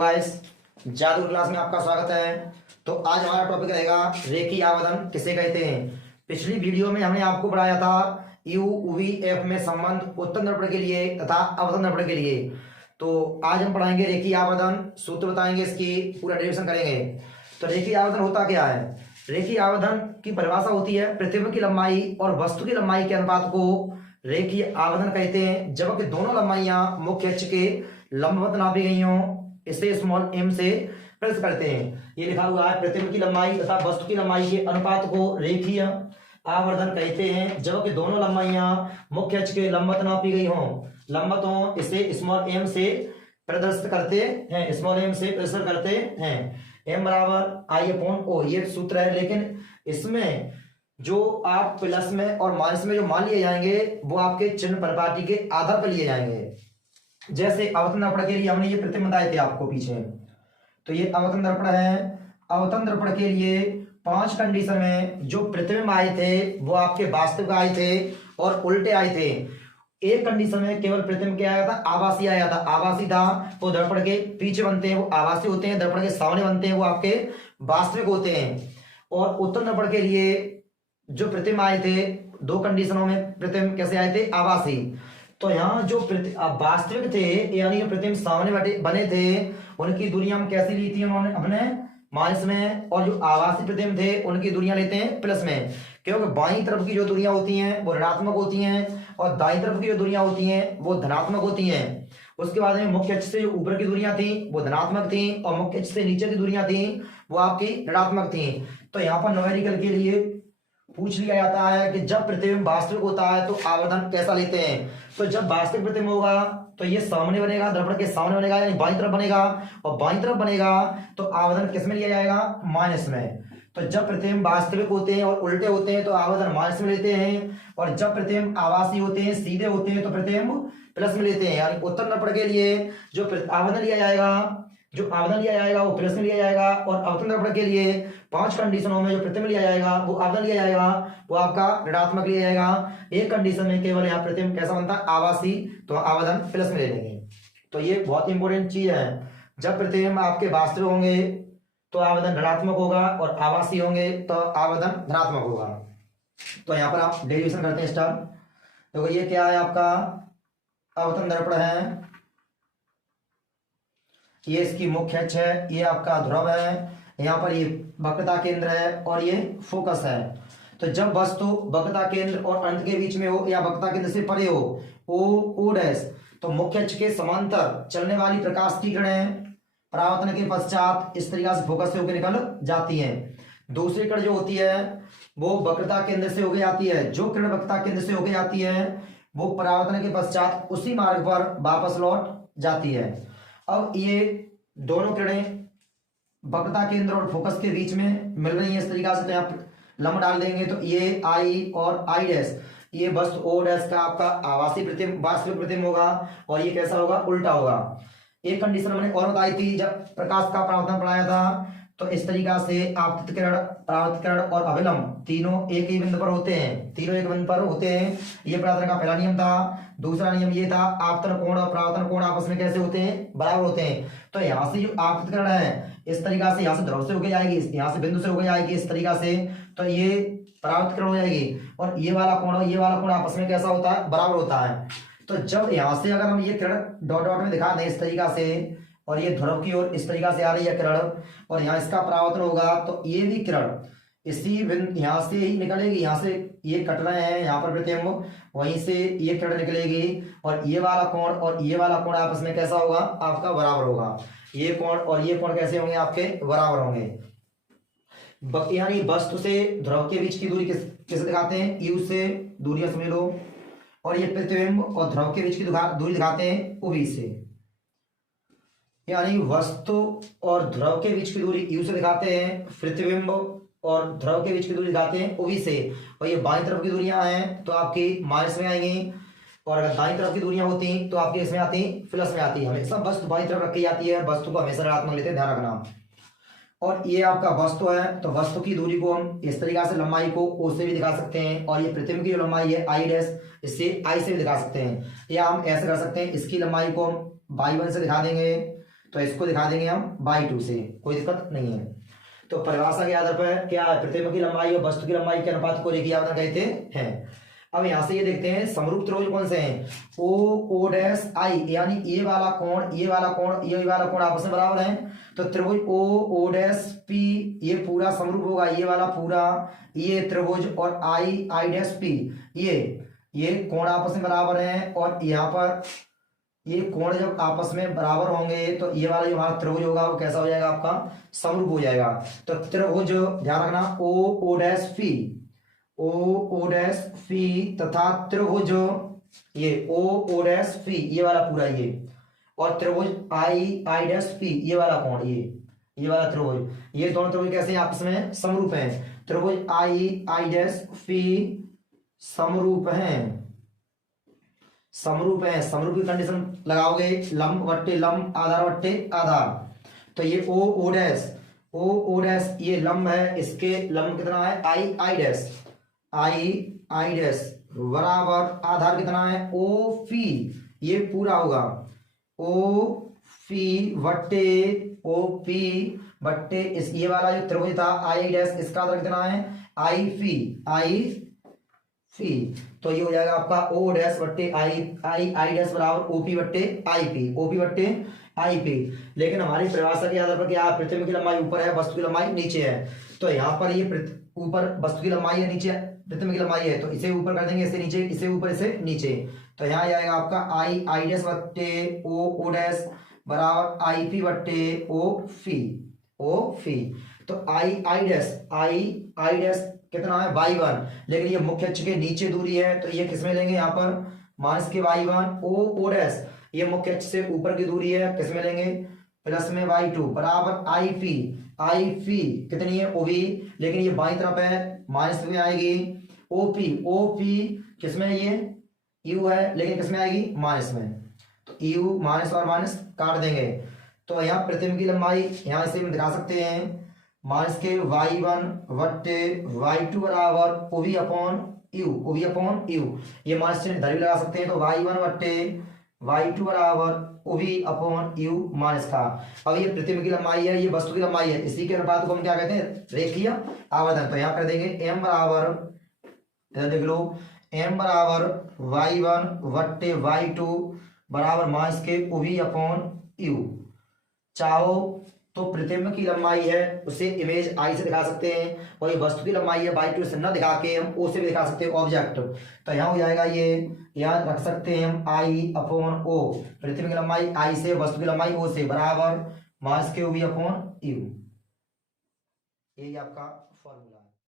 Guys, जादू class में आपका स्वागत है। तो आज हमारा टॉपिक रहेगा रेखीय आवर्धन किसे कहते हैं। पिछली वीडियो में हमने आपको पढ़ाया था UVF में संबंध उत्तल दर्पण के लिए तथा अवतल दर्पण के लिए। तो आज हम पढ़ाएंगे रेखीय आवर्धन, सूत्र बताएंगे, इसकी पूरा डेरिवेशन करेंगे। तो रेखीय आवर्धन होता क्या है? रेखीय आवर्धन की परिभाषा होती है प्रतिबिंब की लंबाई और वस्तु की लंबाई के अनुपात को रेखीय आवर्धन कहते हैं, जबकि दोनों लंबाइयां मुख्य अक्ष के लंबवत नापी गई हों। इसे स्मॉल m से प्रदर्शित करते हैं। ये लिखा हुआ है प्रतिबिंब की लंबाई तथा वस्तु की लंबाई के अनुपात को रेखीय आवर्धन कहते हैं, जबकि दोनों लंबाइयां मुख्य अक्ष के लंबवत नापी गई हों। लंबवत हों, इसे स्मॉल m से प्रदर्शित करते हैं। स्मॉल m से प्रदर्शित करते हैं। m बराबर I/O ये सूत्र है, लेकिन इसमें जो आप प्लस में और माइनस में जो मान लिए जाएंगे वो आपके चिन्ह परिपाटी के आधार पर लिए जाएंगे। जैसे अवतल दर्पण के लिए हमने ये प्रतिबिंब बताए थे आपको पीछे। तो ये अवतल दर्पण है। अवतल दर्पण के लिए 5 कंडीशन में जो प्रतिबिंब आए थे वो आपके वास्तविक आए थे और उल्टे आए थे। एक कंडीशन में केवल प्रतिबिंब क्या आया था? आभासी आया था। आभासी था वो दर्पण के पीछे बनते हैं, वो आभासी होते हैं। दर्पण के सामने बनते हैं, वो आपके वास्तविक होते हैं। और उत्तल दर्पण के लिए जो प्रतिबिंब आए थे 2 कंडीशनों में प्रतिबिंब कैसे आए थे? आभासी। तो यहाँ जो वास्तविक थे यानी प्रतिबिंब सामने बने थे उनकी दूरियां हम कैसी ली थी उन्होंने अपने माइनस में, और जो आभासी प्रतिबिंब थे उनकी दूरियां लेते हैं प्लस में, क्योंकि बाईं तरफ की जो दूरियां होती हैं वो ऋणात्मक होती हैं और दाईं तरफ की जो दूरियां होती हैं वो धनात्मक होती हैं। उसके बाद में मुख्य अक्ष से जो ऊपर की दूरियां थी वो धनात्मक थी और मुख्य अक्ष से नीचे की दूरियां थी वो आपकी ऋणात्मक थी। तो यहाँ पर न्यूमेरिकल के लिए पूछ लिया जाता है कि जब प्रतिबिंब वास्तविक होता है तो आवर्धन कैसा लेते हैं। तो जब वास्तविक प्रतिबिंब होगा तो ये सामने बनेगा, दर्पण के सामने बनेगा यानी बाईं तरफ बनेगा, और बाईं तरफ बनेगा तो आवर्धन किस में लिया जाएगा? माइनस में। तो जब प्रतिबिंब वास्तविक होते हैं और उल्टे होते हैं तो आवर्धन माइनस में लेते हैं, और जब प्रतिबिंब आभासी होते हैं, सीधे होते हैं, तो प्रतिबिंब प्लस में लेते हैं। यानी उत्तल दर्पण के लिए जो आवर्धन लिया जाएगा वो प्लस में लिया जाएगा, और अवतल दर्पण के लिए 5 कंडीशनों में जो प्रतिबिंब लिया जाएगा वो आवर्धन लिया जाएगा वो आपका ऋणात्मक लिया जाएगा। एक कंडीशन में केवल यहाँ प्रतिबिंब कैसा बनता है? आभासी, तो आवर्धन प्लस में ले लेंगे। तो ये बहुत इंपॉर्टेंट चीज है। जब प्रतिबिंब आपके वास्तविक होंगे तो आवर्धन ऋणात्मक होगा और आभासी होंगे तो आवर्धन धनात्मक होगा। तो यहाँ पर आप डेरिवेशन करते हैं स्टार्ट। तो ये क्या है? आपका अवतल दर्पण है, ये इसकी मुख्य अक्ष है, ये आपका ध्रुव है, यहाँ पर ये वक्रता केंद्र है और ये फोकस है। तो जब वस्तु वक्रता केंद्र और अंत के बीच में हो या वक्रता केंद्र से परे हो, O डैश, तो मुख्य अक्ष के समांतर चलने वाली प्रकाश की किरणें परावर्तन के पश्चात इस तरीके से फोकस से होकर निकल जाती हैं। दूसरी किरण जो होती है वो वक्रता केंद्र से होकर जाती है। जो किरण वक्रता केंद्र से होकर जाती है वो परावर्तन के पश्चात उसी मार्ग पर वापस लौट जाती है। अब ये दोनों किरणें वक्रता केंद्र और फोकस के बीच में मिल रही है इस तरीके से। तो यहाँ लंब डाल देंगे तो ये I और I डैश, ये वस्तु O डैश का आपका आभासी प्रतिबिंब वास्तविक प्रतिबिंब होगा, और ये कैसा होगा? उल्टा होगा। एक कंडीशन मैंने और बताई थी जब प्रकाश का परावर्तन पढ़ाया था, तो इस तरीका से आपतित किरण, परावर्तित किरण और अभिलंब तीनों एक ही बिंदु पर होते हैं। तीनों एक बिंदु पर होते हैं। ये परावर्तन का पहला नियम था। दूसरा नियम ये था आपतन कोण और परावर्तन कोण आपस में कैसे होते हैं? बराबर होते हैं। तो यहाँ से जो आपतित किरण है इस तरीका से यहाँ से ध्रुव से होकर जाएगी, यहाँ से बिंदु से होकर जाएगी इस तरीका से, तो ये परावर्तित किरण हो जाएगी। और ये वाला कोण और ये वाला कोण आपस में कैसा होता है? बराबर होता है। तो जब यहाँ से अगर हम ये किरण डॉट डॉट में दिखा दें इस तरीका से, और ये ध्रुव की ओर इस तरीका से आ रही है किरण, और यहाँ इसका परावर्तन होगा, तो ये भी किरण इसी यहाँ से ही निकलेगी। यहाँ से ये कट रहे हैं यहाँ पर प्रतिबिंब, वहीं से ये किरण निकलेगी, और ये वाला कोण और ये वाला कोण आपस में कैसा होगा? आपका बराबर होगा। ये कोण और ये कोण कैसे होंगे? आपके बराबर होंगे। यानी वस्तु से ध्रुव के बीच की दूरी किसे दिखाते हैं? U से दूरियां समझ लो, और ये प्रतिबिंब और ध्रुव के बीच की दूरी दिखाते हैं OB से। यानी वस्तु और ध्रुव के बीच की दूरी U से दिखाते हैं, प्रतिबिंब और ध्रुव के बीच की दूरी दिखाते हैं OB से। और ये बाईं तरफ की दूरियां हैं तो आपकी माइनस में आएंगी, और अगर दाईं तरफ की दूरियां होती तो आपकी इसमें आती प्लस में आती है। हमेशा वस्तु बाईं तरफ रखी जाती है, वस्तु को हमेशा ऋणात्मक लेते हैं, ध्यान रखना। और ये आपका वस्तु है तो वस्तु की दूरी को हम इस तरीके से लंबाई को O से भी दिखा सकते हैं, और ये प्रतिबिंब की जो लंबाई है I डैश, इससे I से भी दिखा सकते हैं, या हम ऐसे कर सकते हैं इसकी लंबाई को हम Y1 से दिखा देंगे तो इसको दिखा देंगे हम बाई 2 से, कोई दिक्कत नहीं है। तो परिभाषा के आधार पर क्या है, प्रतिबिंब की लंबाई और वस्तु की लंबाई के अनुपात को रेखीय आवर्धन कहते हैं। अब यहां से ये देखते हैं समरूप त्रिभुज कौन से हैं। ओ डैश आई, यानी ये वाला कोण, ये वाला कोण, ये वाला कोण आपस में बराबर है। तो त्रिभुज ओ डैश पी ये पूरा समरूप होगा, ये वाला पूरा, ये त्रिभुज और आई डैश पी ये कोण आपस में बराबर हैं। और यहाँ पर ये कोण जब आपस में बराबर होंगे तो ये वाला जो हमारा त्रिभुज होगा वो कैसा हो जाएगा, आपका समरूप हो जाएगा। तो त्रिभुज ध्यान रखना ओ डैश फी तथा त्रिभुज ये ओ डैश फी ये वाला पूरा ये, और त्रिभुज आई डैश पी ये वाला कोण, ये वाला त्रिभुज, ये दोनों त्रिभुज कैसे हैं, आपस में समरूप हैं। त्रिभुज आई डैश पी समरूप है। समरूप की कंडीशन लगाओगे, लंब वट्टे लंब, आधार वट्टे आधार। तो ये ओ डैश ये लंब है, इसके लंब कितना है आई डैश बराबर आधार कितना है ओ फी, ये पूरा होगा ओ पी बट्टे इस ये वाला जो त्रिभुज था आई डैश, इसका आधार कितना है आई फी। तो ये हो जाएगा आपका ओ डैश बट्टे आई डैश बराबर ओपी बट्टे आई पी। लेकिन हमारी परिभाषा के आधार पर क्या है, प्रतिबिंब की लंबाई ऊपर है, वस्तु की लंबाई नीचे है। तो यहाँ पर ये ऊपर वस्तु की लंबाई है, नीचे प्रतिबिंब की लंबाई है, तो इसे ऊपर कर देंगे, इसे नीचे, इसे ऊपर, इसे नीचे। तो यहाँ आएगा आपका आई डैश बट्टे ओ डैश बराबर आई पी बट्टे ओ फी। तो आई डैश कितना है y1, लेकिन ये मुख्य अक्ष के नीचे दूरी है, तो ये किसमें लेंगे, यहाँ पर माइनस के y1 ओ डैश ये मुख्य अक्ष से ऊपर की दूरी है, किसमें लेंगे प्लस में y2 बराबर आई पी कितनी है OB, लेकिन ये बाईं तरफ है, माइनस में आएगी OP किसमें ये U है, लेकिन किसमें आएगी माइनस में, तो U माइनस और माइनस काट देंगे। तो यहाँ प्रतिबिंब की लंबाई यहाँ से हम दिखा सकते हैं माइनस के y1 बट्टे y2 बराबर OB अपॉन U, ये माइनस से इधर भी लगा सकते हैं। तो y1 बट्टे y2 बराबर OB अपॉन U माइनस का। अब ये प्रतिबिंब की लंबाई है, ये वस्तु की लंबाई है, इसी के अनुपात को हम क्या कहते हैं, रेखीय आवर्धन। तो यहाँ कर देंगे m बराबर, इधर देख लो, m बराबर y1 बट्टे y2 बराबर माइनस के OB अपॉन U। चाहो तो प्रतिबिंब की लंबाई है उसे इमेज आई से दिखा सकते हैं, और ये वस्तु की लंबाई है y2 से न दिखा के हम ओ से भी दिखा सकते हैं ऑब्जेक्ट। तो यहाँ हो जाएगा ये, यहाँ रख सकते हैं हम आई अपॉन ओ, प्रतिबिंब की लंबाई आई से, वस्तु की लंबाई ओ से बराबर माइनस के OB अपॉन U। यही आपका फॉर्मूला है।